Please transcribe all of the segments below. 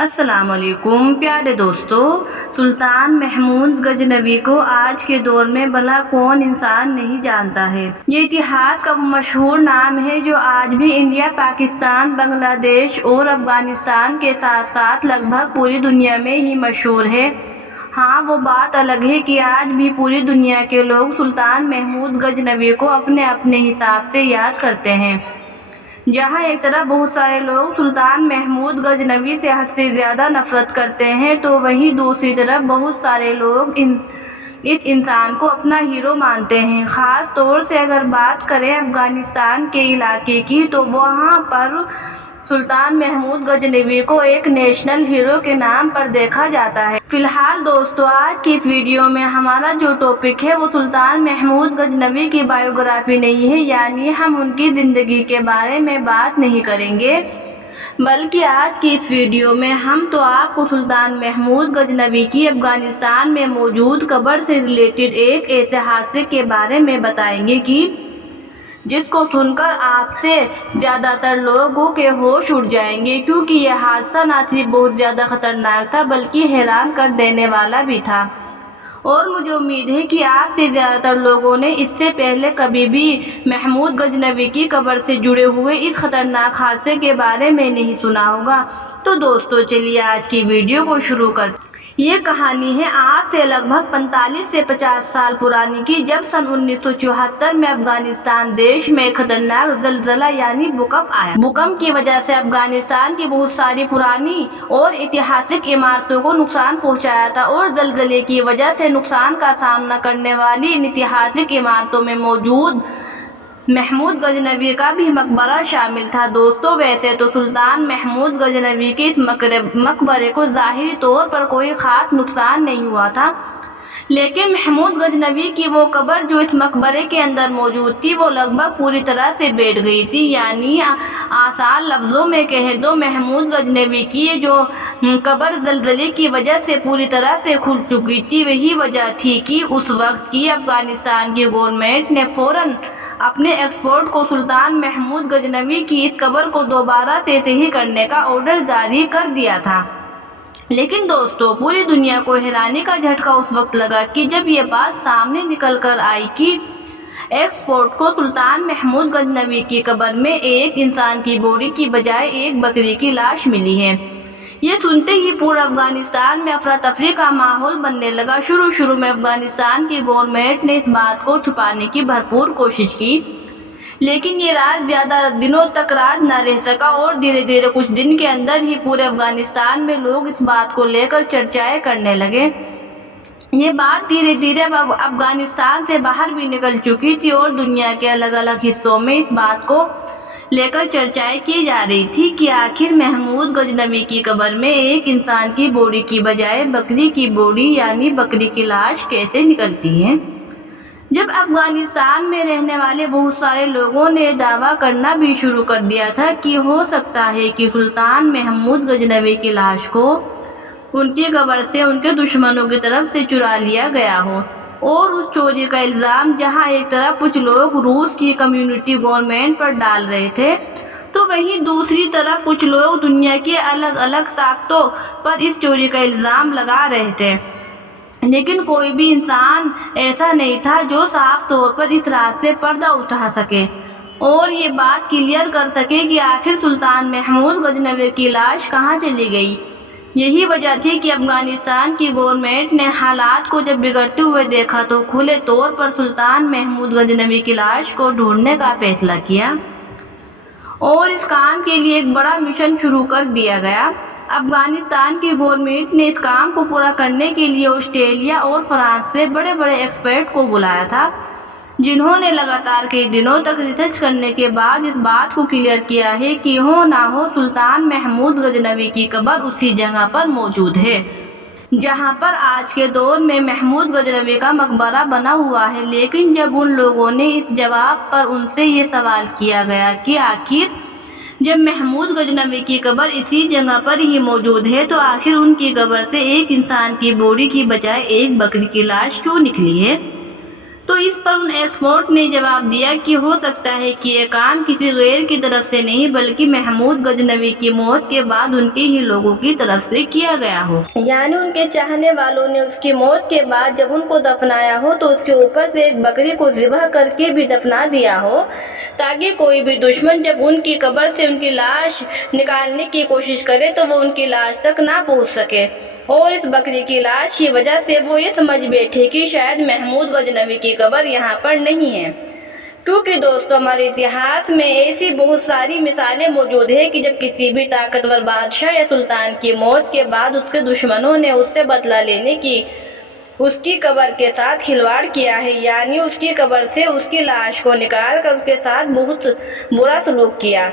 السلام علیکم پیارے دوستو، سلطان محمود غزنوی کو آج کے دور میں بھلا کون انسان نہیں جانتا ہے۔ یہ اتہاس کا وہ مشہور نام ہے جو آج بھی انڈیا، پاکستان، بنگلہ دیش اور افغانستان کے ساتھ ساتھ لگ بھگ پوری دنیا میں ہی مشہور ہے۔ ہاں، وہ بات الگ ہے کہ آج بھی پوری دنیا کے لوگ سلطان محمود غزنوی کو اپنے اپنے حساب سے یاد کرتے ہیں۔ جہاں ایک طرف بہت سارے لوگ سلطان محمود غزنوی سے حد سے زیادہ نفرت کرتے ہیں تو وہیں دوسری طرف بہت سارے لوگ اس انسان کو اپنا ہیرو مانتے ہیں۔ خاص طور سے اگر بات کریں افغانستان کے علاقے کی تو وہاں پر سلطان محمود غزنوی کو ایک نیشنل ہیرو کے نام پر دیکھا جاتا ہے۔ فی الحال دوستو، آج کی اس ویڈیو میں ہمارا جو ٹاپک ہے وہ سلطان محمود غزنوی کی بائیوگرافی نہیں ہے، یعنی ہم ان کی زندگی کے بارے میں بات نہیں کریں گے، بلکہ آج کی اس ویڈیو میں ہم تو آپ کو سلطان محمود غزنوی کی افغانستان میں موجود قبر سے ریلیٹڈ ایک ایسے حادثے کے بارے میں بتائیں گے کہ جس کو سن کر آپ سے زیادہ تر لوگوں کے ہوش اڑ جائیں گے، کیونکہ یہ حادثہ نہ صرف بہت زیادہ خطرناک تھا بلکہ حیران کر دینے والا بھی تھا، اور مجھے امید ہے کہ آپ سے زیادہ تر لوگوں نے اس سے پہلے کبھی بھی محمود غزنوی کی قبر سے جڑے ہوئے اس خطرناک حادثے کے بارے میں نہیں سنا ہوگا۔ تو دوستو چلیے آج کی ویڈیو کو شروع کرتے ہیں۔ یہ کہانی ہے آج سے لگ بھگ 45 سے 50 سال پرانی کی، جب سن 1974 میں افغانستان دیش میں خطرناک زلزلہ یعنی بھوکمپ آیا۔ بھوکمپ کی وجہ سے افغانستان کی بہت ساری پرانی اور ایتہاسک عمارتوں کو نقصان پہنچایا تھا، اور زلزلے کی وجہ سے نقصان کا سامنا کرنے والی ان ایتہاسک عمارتوں میں موجود محمود غزنوی کا بھی مقبرہ شامل تھا۔ دوستو ویسے تو سلطان محمود غزنوی کے اس مقبرے کو ظاہری طور پر کوئی خاص نقصان نہیں ہوا تھا، لیکن محمود غزنوی کی وہ قبر جو اس مقبرے کے اندر موجود تھی وہ لگ بھگ پوری طرح سے بیٹھ گئی تھی، یعنی آسان لفظوں میں کہہ دو محمود غزنوی کی جو قبر زلزلے کی وجہ سے پوری طرح سے کھل چکی تھی۔ وہی وجہ تھی کہ اس وقت کی افغانستان کی گورنمنٹ نے فوراً اپنے ایکسپرٹ کو سلطان محمود غزنوی کی اس قبر کو دوبارہ سے صحیح کرنے کا آرڈر جاری کر دیا تھا۔ لیکن دوستو پوری دنیا کو حیرانی کا جھٹکا اس وقت لگا کہ جب یہ بات سامنے نکل کر آئی کہ ایکسپرٹ کو سلطان محمود غزنوی کی قبر میں ایک انسان کی باڈی کی بجائے ایک بکری کی لاش ملی ہے۔ یہ سنتے ہی پورا افغانستان میں افراتفری کا ماحول بننے لگا۔ شروع میں افغانستان کی گورنمنٹ نے اس بات کو چھپانے کی بھرپور کوشش کی، لیکن یہ راز زیادہ دنوں تک راز نہ رہ سکا، اور دھیرے دھیرے کچھ دن کے اندر ہی پورے افغانستان میں لوگ اس بات کو لے کر چرچائیں کرنے لگے۔ یہ بات دھیرے دھیرے افغانستان سے باہر بھی نکل چکی تھی، اور دنیا کے الگ الگ حصوں میں اس بات کو لے کر چرچائیں کی جا رہی تھی کہ آخر محمود غزنوی کی قبر میں ایک انسان کی باڈی کی بجائے بکری کی باڈی یعنی بکری کی لاش کیسے نکلتی ہے۔ جب افغانستان میں رہنے والے بہت سارے لوگوں نے دعویٰ کرنا بھی شروع کر دیا تھا کہ ہو سکتا ہے کہ سلطان محمود غزنوی کی لاش کو ان کی قبر سے ان کے دشمنوں کی طرف سے چرا لیا گیا ہو، اور اس چوری کا الزام جہاں ایک طرف کچھ لوگ روس کی کمیونسٹ گورنمنٹ پر ڈال رہے تھے تو وہیں دوسری طرف کچھ لوگ دنیا کی الگ الگ طاقتوں پر اس چوری کا الزام لگا رہے تھے، لیکن کوئی بھی انسان ایسا نہیں تھا جو صاف طور پر اس راز سے پردہ اٹھا سکے اور یہ بات کلیئر کر سکے کہ آخر سلطان محمود غزنوی کی لاش کہاں چلی گئی۔ یہی وجہ تھی کہ افغانستان کی گورنمنٹ نے حالات کو جب بگڑتے ہوئے دیکھا تو کھلے طور پر سلطان محمود غزنوی کی لاش کو ڈھونڈنے کا فیصلہ کیا، اور اس کام کے لیے ایک بڑا مشن شروع کر دیا گیا۔ افغانستان کی گورنمنٹ نے اس کام کو پورا کرنے کے لیے آسٹریلیا اور فرانس سے بڑے بڑے ایکسپرٹ کو بلایا تھا، جنہوں نے لگاتار کئی دنوں تک ریسرچ کرنے کے بعد اس بات کو کلیئر کیا ہے کہ ہو نہ ہو سلطان محمود غزنوی کی قبر اسی جگہ پر موجود ہے جہاں پر آج کے دور میں محمود غزنوی کا مقبرہ بنا ہوا ہے۔ لیکن جب ان لوگوں نے اس جواب پر ان سے یہ سوال کیا گیا کہ آخر جب محمود غزنوی کی قبر اسی جگہ پر ہی موجود ہے تو آخر ان کی قبر سے ایک انسان کی باڈی کی بجائے ایک بکری کی لاش کیوں نکلی ہے، تو اس پر ان ایکسپرٹ نے جواب دیا کہ ہو سکتا ہے کہ یہ کام کسی غیر کی طرف سے نہیں بلکہ محمود غزنوی کی موت کے بعد ان کے ہی لوگوں کی طرف سے کیا گیا ہو، یعنی ان کے چاہنے والوں نے اس کی موت کے بعد جب ان کو دفنایا ہو تو اس کے اوپر سے ایک بکری کو ذبح کر کے بھی دفنا دیا ہو، تاکہ کوئی بھی دشمن جب ان کی قبر سے ان کی لاش نکالنے کی کوشش کرے تو وہ ان کی لاش تک نہ پہنچ سکے، اور اس بکری کی لاش کی وجہ سے وہ یہ سمجھ بیٹھے کہ شاید محمود غزنوی کی قبر یہاں پر نہیں ہے۔ کیونکہ دوستو ہمارے اتہاس میں ایسی بہت ساری مثالیں موجود ہیں کہ جب کسی بھی طاقتور بادشاہ یا سلطان کی موت کے بعد اس کے دشمنوں نے اس سے بدلہ لینے کی اس کی قبر کے ساتھ کھلواڑ کیا ہے، یعنی اس کی قبر سے اس کی لاش کو نکال کر اس کے ساتھ بہت برا سلوک کیا۔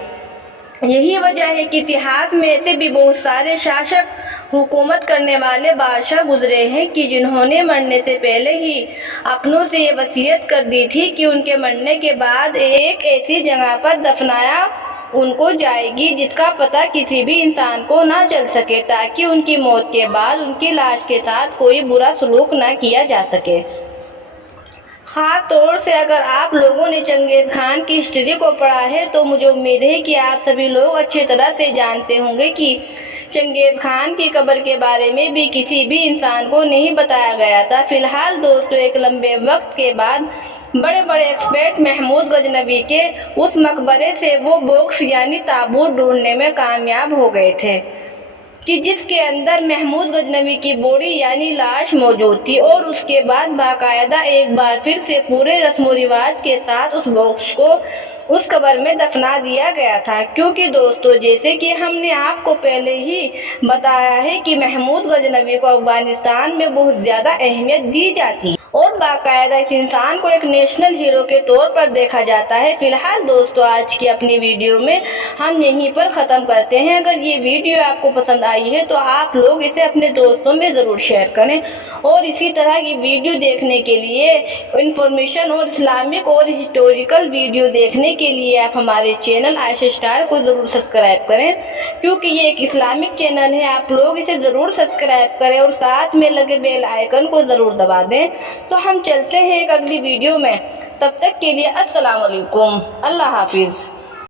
یہی وجہ ہے کہ اتہاس میں ایسے بھی بہت سارے شاشک حکومت کرنے والے بادشاہ گزرے ہیں کہ جنہوں نے مرنے سے پہلے ہی اپنوں سے یہ وصیت کر دی تھی کہ ان کے مرنے کے بعد ایک ایسی جگہ پر دفنایا ان کو جائے گی جس کا پتہ کسی بھی انسان کو نہ چل سکے، تاکہ ان کی موت کے بعد ان کی لاش کے ساتھ کوئی برا سلوک نہ کیا جا سکے۔ خاص طور سے اگر آپ لوگوں نے چنگیز خان کی ہسٹری کو پڑھا ہے تو مجھے امید ہے کہ آپ سبھی لوگ اچھی طرح سے جانتے ہوں گے کہ چنگیز خان کی قبر کے بارے میں بھی کسی بھی انسان کو نہیں بتایا گیا تھا۔ فی الحال دوستو ایک لمبے وقت کے بعد بڑے بڑے ایکسپرٹ محمود غزنوی کے اس مقبرے سے وہ باکس یعنی تابوت ڈھونڈنے میں کامیاب ہو گئے تھے کہ جس کے اندر محمود غزنوی کی باڈی یعنی لاش موجود تھی، اور اس کے بعد باقاعدہ ایک بار پھر سے پورے رسم و رواج کے ساتھ اس باکس کو اس قبر میں دفنا دیا گیا تھا۔ کیونکہ دوستو جیسے کہ ہم نے آپ کو پہلے ہی بتایا ہے کہ محمود غزنوی کو افغانستان میں بہت زیادہ اہمیت دی جاتی ہے اور باقاعدہ اس انسان کو ایک نیشنل ہیرو کے طور پر دیکھا جاتا ہے۔ فی الحال دوستو آج کی اپنی ویڈیو میں ہم یہیں پر ختم کرتے ہیں۔ اگر یہ ویڈیو آپ کو پسند آئی ہے تو آپ لوگ اسے اپنے دوستوں میں ضرور شیئر کریں، اور اسی طرح کی ویڈیو دیکھنے کے لیے انفارمیشن اور اسلامک اور ہسٹوریکل ویڈیو دیکھنے کے لیے آپ ہمارے چینل عائشہ اسٹار کو ضرور سبسکرائب کریں، کیونکہ یہ ایک اسلامک چینل ہے۔ آپ لوگ اسے ضرور سبسکرائب کریں اور ساتھ میں لگے بیل آئیکن کو ضرور دبا دیں۔ تو ہم چلتے ہیں ایک اگلی ویڈیو میں، تب تک کے لیے السلام علیکم، اللہ حافظ۔